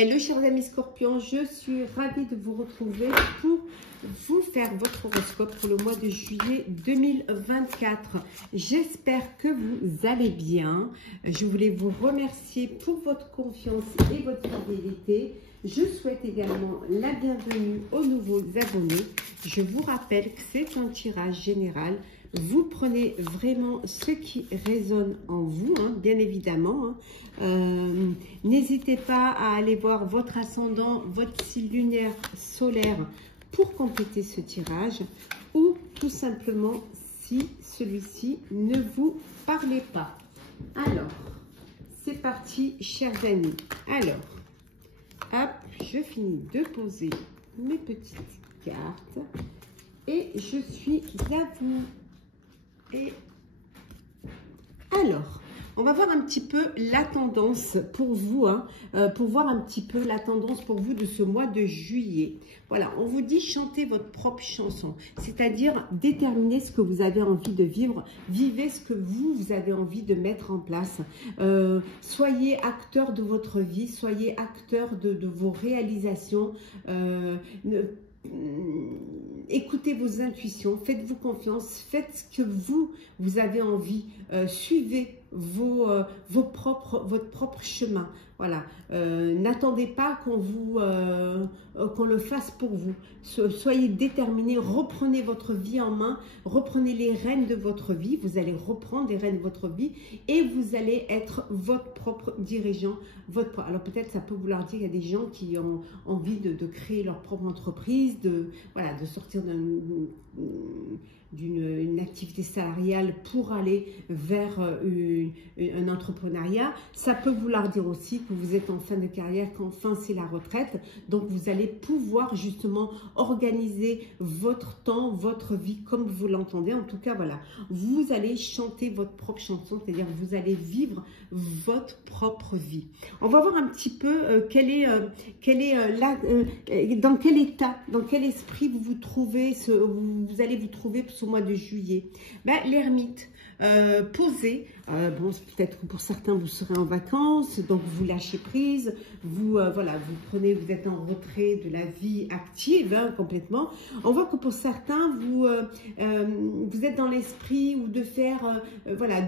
Hello chers amis scorpions, je suis ravie de vous retrouver pour vous faire votre horoscope pour le mois de juillet 2024. J'espère que vous allez bien. Je voulais vous remercier pour votre confiance et votre fidélité. Je souhaite également la bienvenue aux nouveaux abonnés. Je vous rappelle que c'est un tirage général. Vous prenez vraiment ce qui résonne en vous, hein, bien évidemment. N'hésitez pas à aller voir votre ascendant, votre signe lunaire solaire pour compléter ce tirage ou tout simplement si celui-ci ne vous parlait pas. Alors, c'est parti, chers amis. Alors, hop, je finis de poser mes petites cartes et je suis à vous. Et alors, on va voir un petit peu la tendance pour vous, hein, pour voir un petit peu la tendance pour vous de ce mois de juillet. Voilà, on vous dit chantez votre propre chanson, c'est-à-dire déterminez ce que vous avez envie de vivre, vivez ce que vous avez envie de mettre en place. Soyez acteur de votre vie, soyez acteur de vos réalisations. Écoutez vos intuitions, faites-vous confiance, faites ce que vous avez envie, suivez votre propre chemin. Voilà, n'attendez pas qu'on le fasse pour vous. Soyez déterminés, reprenez votre vie en main, reprenez les rênes de votre vie. Vous allez reprendre les rênes de votre vie et vous allez être votre propre dirigeant. Alors peut-être ça peut vouloir dire qu'il y a des gens qui ont envie de créer leur propre entreprise, de sortir d'une activité salariale pour aller vers un entrepreneuriat. Ça peut vouloir dire aussi que vous êtes en fin de carrière, qu'enfin c'est la retraite. Donc vous allez pouvoir justement organiser votre temps, votre vie comme vous l'entendez. En tout cas, voilà, vous allez chanter votre propre chanson, c'est-à-dire vous allez vivre votre propre vie. On va voir un petit peu dans quel état, dans quel esprit vous vous trouvez, vous allez vous trouver pour ce mois de juillet. L'ermite, posé, bon, peut-être que pour certains vous serez en vacances, donc vous lâchez prise, vous êtes en retrait de la vie active, hein, complètement. On voit que pour certains vous êtes dans l'esprit ou de faire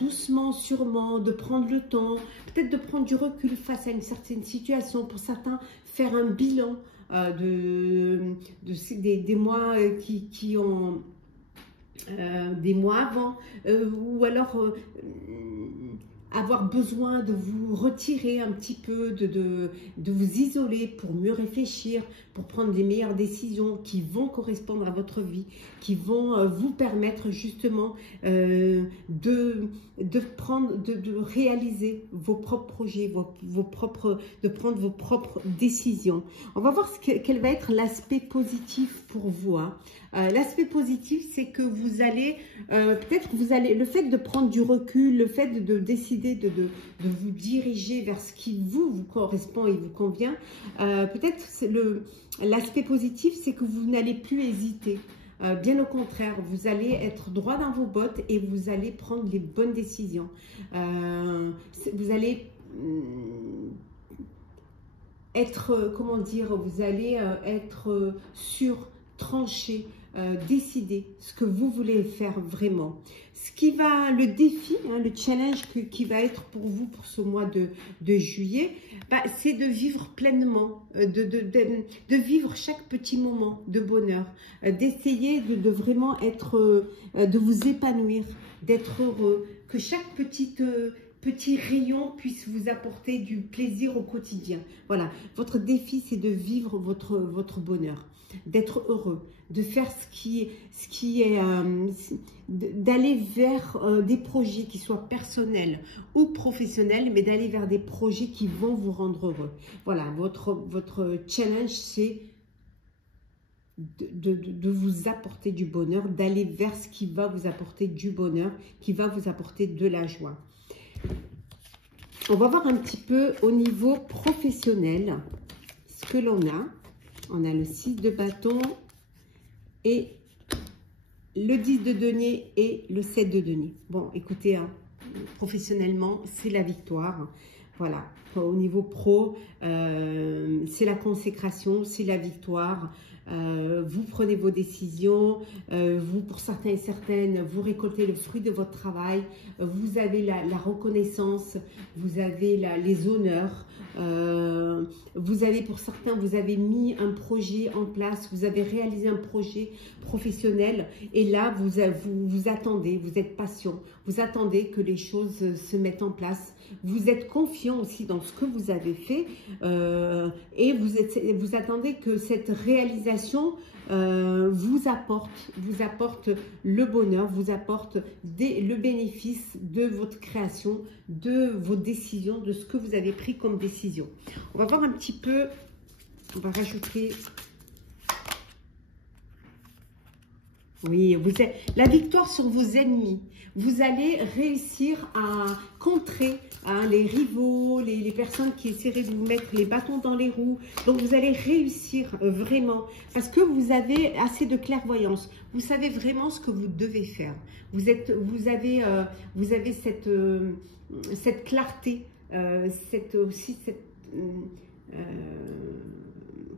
doucement, sûrement, de prendre le temps, peut-être de prendre du recul face à une certaine situation. Pour certains, faire un bilan des mois qui ont des mois avant, ou alors avoir besoin de vous retirer un petit peu, de vous isoler pour mieux réfléchir, pour prendre les meilleures décisions qui vont correspondre à votre vie, qui vont vous permettre justement de réaliser vos propres projets, de prendre vos propres décisions. On va voir quel va être l'aspect positif pour vous, hein. L'aspect positif, c'est que vous allez, le fait de prendre du recul, le fait de décider de vous diriger vers ce qui vous correspond et vous convient, peut-être l'aspect positif, c'est que vous n'allez plus hésiter. Bien au contraire, vous allez être droit dans vos bottes et vous allez prendre les bonnes décisions. Vous allez être, vous allez être sûr, tranché, décider ce que vous voulez faire vraiment. Le défi, hein, le challenge qui va être pour vous pour ce mois de juillet, c'est de vivre pleinement, de vivre chaque petit moment de bonheur, d'essayer de vraiment être, de vous épanouir, d'être heureux, que chaque petit rayon puisse vous apporter du plaisir au quotidien. Voilà, votre défi, c'est de vivre votre bonheur, d'être heureux, de faire d'aller vers des projets qui soient personnels ou professionnels, mais d'aller vers des projets qui vont vous rendre heureux. Voilà, votre challenge, c'est de vous apporter du bonheur, d'aller vers ce qui va vous apporter du bonheur, qui va vous apporter de la joie. On va voir un petit peu au niveau professionnel ce que l'on a. On a le 6 de bâton et le 10 de denier et le 7 de denier. Bon, écoutez, hein, professionnellement, c'est la victoire. Voilà. peut-être au niveau pro, c'est la consécration, c'est la victoire. Vous prenez vos décisions, vous, pour certains et certaines, vous récoltez le fruit de votre travail, vous avez la reconnaissance, vous avez les honneurs, vous avez, pour certains, vous avez mis un projet en place, vous avez réalisé un projet professionnel et là, vous attendez, vous êtes patient, vous attendez que les choses se mettent en place. Vous êtes confiant aussi dans ce que vous avez fait et vous attendez que cette réalisation vous apporte le bonheur, vous apporte le bénéfice de votre création, de vos décisions, de ce que vous avez pris comme décision. On va voir un petit peu, on va rajouter... Oui, la victoire sur vos ennemis. Vous allez réussir à contrer les rivaux, les personnes qui essaieraient de vous mettre les bâtons dans les roues. Donc, vous allez réussir vraiment parce que vous avez assez de clairvoyance. Vous savez vraiment ce que vous devez faire. Vous avez cette clarté,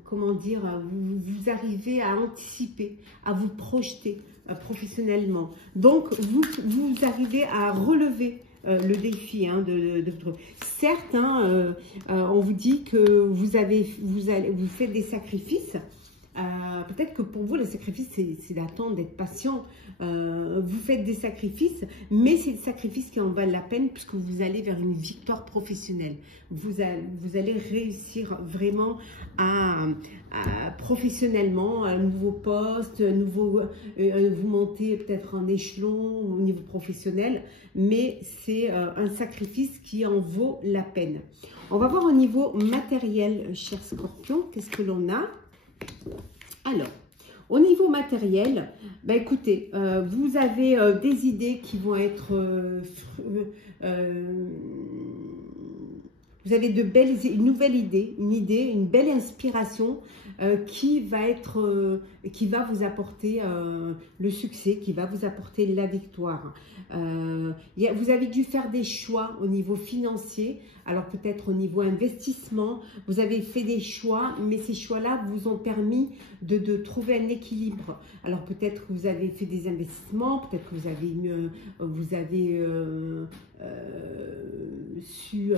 comment dire, vous arrivez à anticiper, à vous projeter professionnellement. Donc, vous arrivez à relever le défi certes, on vous dit que vous faites des sacrifices. Peut-être que pour vous, le sacrifice, c'est d'attendre, d'être patient. Vous faites des sacrifices, mais c'est des sacrifices qui en valent la peine puisque vous allez vers une victoire professionnelle. Vous allez réussir vraiment à professionnellement, un nouveau poste, vous montez peut-être en échelon au niveau professionnel, mais c'est un sacrifice qui en vaut la peine. On va voir au niveau matériel, cher Scorpion, qu'est-ce que l'on a? Alors, au niveau matériel, bah écoutez, vous avez des idées qui vont être... vous avez une nouvelle idée, une belle inspiration qui va vous apporter le succès, qui va vous apporter la victoire. Vous avez dû faire des choix au niveau financier, alors peut-être au niveau investissement, vous avez fait des choix, mais ces choix-là vous ont permis de trouver un équilibre. Alors peut-être que vous avez fait des investissements, peut-être que vous avez su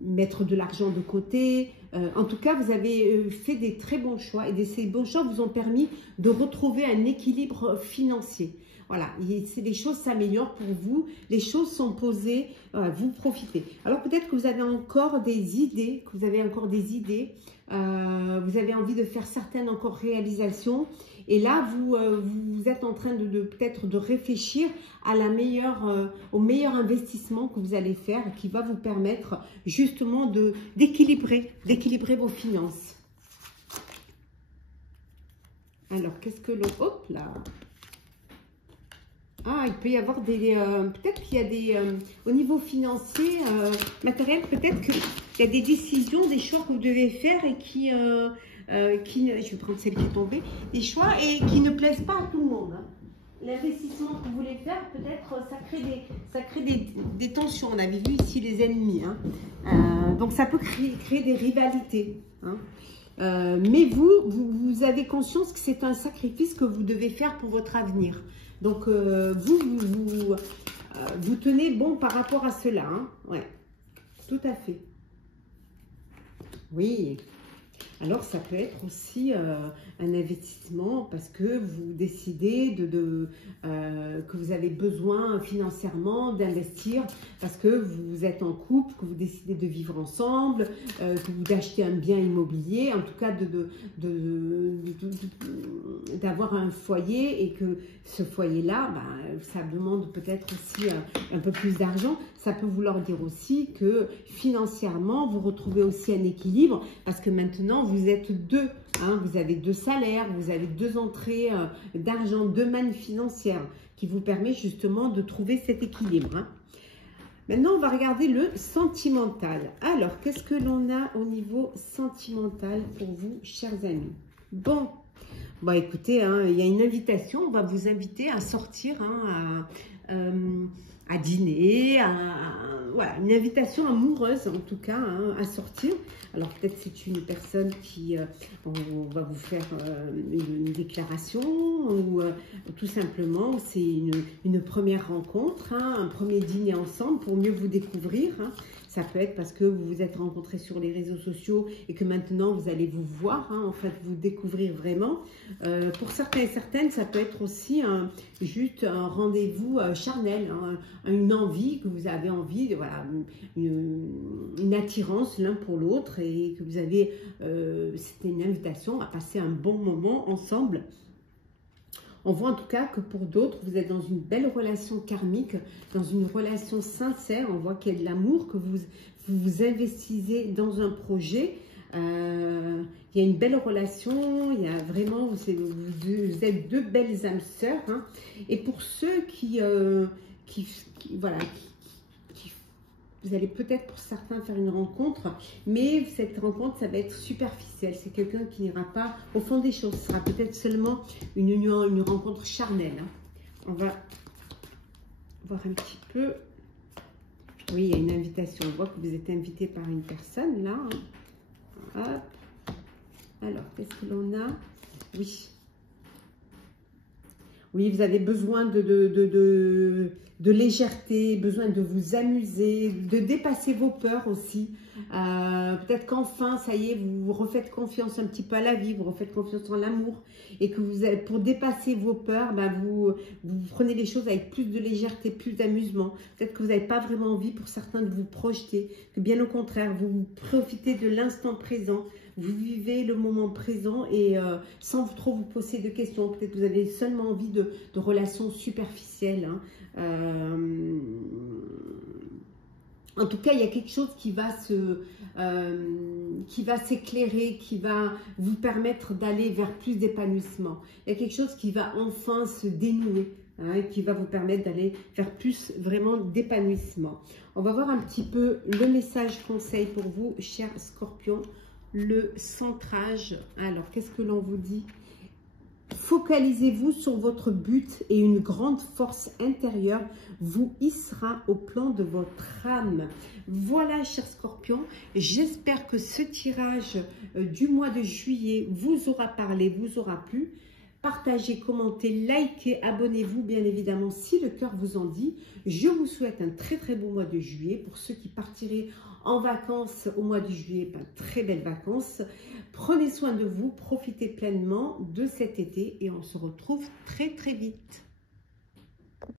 mettre de l'argent de côté. En tout cas, vous avez fait des très bons choix et ces bons choix vous ont permis de retrouver un équilibre financier. Voilà, les choses s'améliorent pour vous, les choses sont posées, vous profitez. Alors peut-être que vous avez encore des idées, vous avez envie de faire certaines encore réalisations. Et là, vous êtes en train peut-être de réfléchir à au meilleur investissement que vous allez faire qui va vous permettre justement d'équilibrer vos finances. Alors, qu'est-ce que l'on... Hop là! Ah, il peut y avoir peut-être qu'il y a des... au niveau financier, matériel, peut-être qu'il y a des décisions, des choix que vous devez faire et qui je vais prendre celle qui est tombée, des choix et qui ne plaisent pas à tout le monde. Hein. L'investissement que vous voulez faire, peut-être, ça crée des tensions. On avait vu ici les ennemis. Hein. Donc, ça peut créer des rivalités. Hein. Mais vous avez conscience que c'est un sacrifice que vous devez faire pour votre avenir. Donc, vous tenez bon par rapport à cela. Hein. Ouais, tout à fait. Oui. Alors, ça peut être aussi un investissement parce que vous décidez que vous avez besoin financièrement d'investir parce que vous êtes en couple, que vous décidez de vivre ensemble, que vous achetez un bien immobilier, en tout cas d'avoir un foyer et que ce foyer-là, ça demande peut-être aussi un peu plus d'argent. Ça peut vouloir dire aussi que financièrement, vous retrouvez aussi un équilibre parce que maintenant, vous êtes deux. Hein, vous avez 2 salaires, vous avez 2 entrées d'argent, 2 mannes financières qui vous permet justement de trouver cet équilibre. Hein. Maintenant, on va regarder le sentimental. Alors, qu'est-ce que l'on a au niveau sentimental pour vous, chers amis? Bon, bah écoutez, hein, il y a une invitation. On va vous inviter à sortir, hein, à dîner, voilà, une invitation amoureuse en tout cas, hein, à sortir. Alors peut-être c'est une personne qui on va vous faire une déclaration, ou tout simplement c'est une première rencontre, hein, un premier dîner ensemble pour mieux vous découvrir, hein. Ça peut être parce que vous vous êtes rencontrés sur les réseaux sociaux et que maintenant vous allez vous voir, hein, en fait vous découvrir vraiment. Pour certains et certaines, ça peut être aussi juste un rendez-vous charnel, hein, une envie que vous avez envie, de, voilà, une attirance l'un pour l'autre, et que vous avez, c'était une invitation à passer un bon moment ensemble. On voit en tout cas que pour d'autres, vous êtes dans une belle relation karmique, dans une relation sincère. On voit qu'il y a de l'amour, que vous investissez dans un projet. Il y a une belle relation, il y a vraiment, vous êtes deux belles âmes sœurs, hein. Et pour ceux voilà, vous allez peut-être pour certains faire une rencontre, mais cette rencontre, ça va être superficielle. C'est quelqu'un qui n'ira pas au fond des choses. Ce sera peut-être seulement une union, une rencontre charnelle, hein. On va voir un petit peu. Oui, il y a une invitation. On voit que vous êtes invité par une personne, là, hein. Hop. Alors, qu'est-ce que l'on a? Oui. Oui, vous avez besoin de légèreté, besoin de vous amuser, de dépasser vos peurs aussi. Peut-être qu'enfin, ça y est, vous refaites confiance un petit peu à la vie, vous refaites confiance en l'amour. Et que vous avez, pour dépasser vos peurs, ben vous prenez les choses avec plus de légèreté, plus d'amusement. Peut-être que vous n'avez pas vraiment envie pour certains de vous projeter, que bien au contraire, vous profitez de l'instant présent. Vous vivez le moment présent et sans trop vous poser de questions. Peut-être que vous avez seulement envie de relations superficielles, hein. En tout cas, il y a quelque chose qui va s'éclairer, qui va vous permettre d'aller vers plus d'épanouissement. Il y a quelque chose qui va enfin se dénouer, hein, qui va vous permettre d'aller vers plus vraiment d'épanouissement. On va voir un petit peu le message conseil pour vous, chers scorpions. Le centrage. Alors, qu'est-ce que l'on vous dit? Focalisez-vous sur votre but et une grande force intérieure vous hissera au plan de votre âme. Voilà, chers scorpions, j'espère que ce tirage du mois de juillet vous aura parlé, vous aura plu. Partagez, commentez, likez, abonnez-vous bien évidemment si le cœur vous en dit. Je vous souhaite un très très beau mois de juillet. Pour ceux qui partiraient en vacances au mois de juillet, ben, très belles vacances. Prenez soin de vous, profitez pleinement de cet été et on se retrouve très très vite.